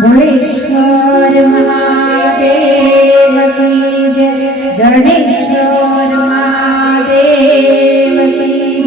भोलेश्वर महादेव की जय जनेश्वर महादेव की जय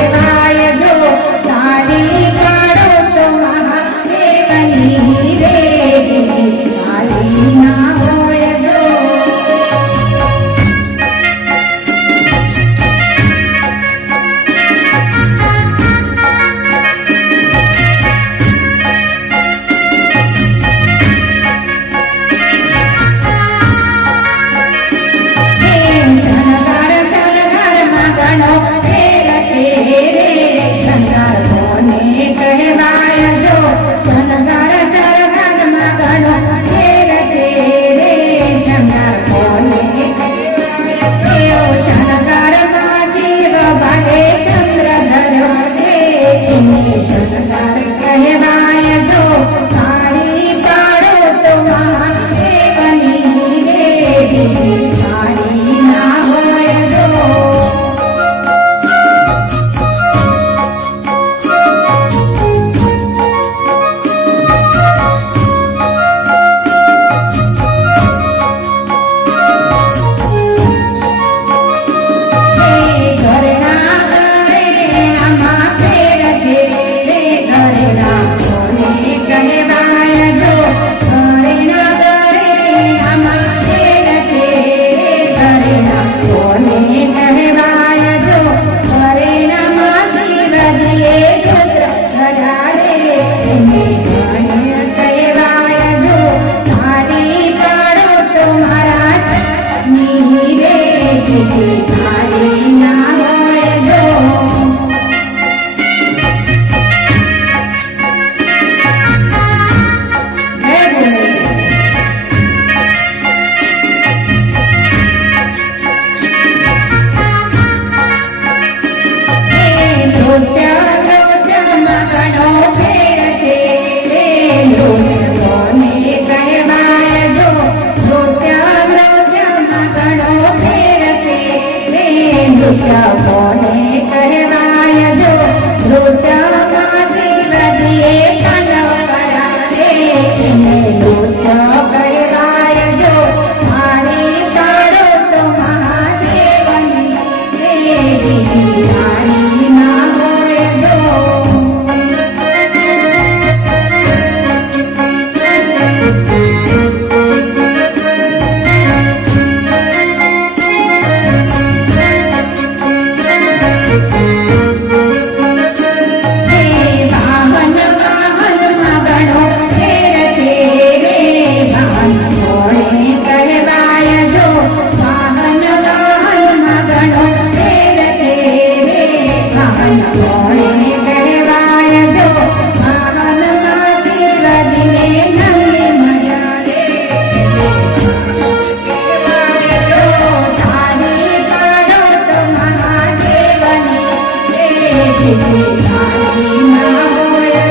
Thank you.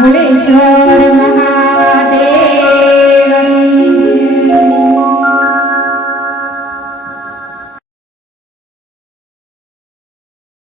Maheshwar Maha.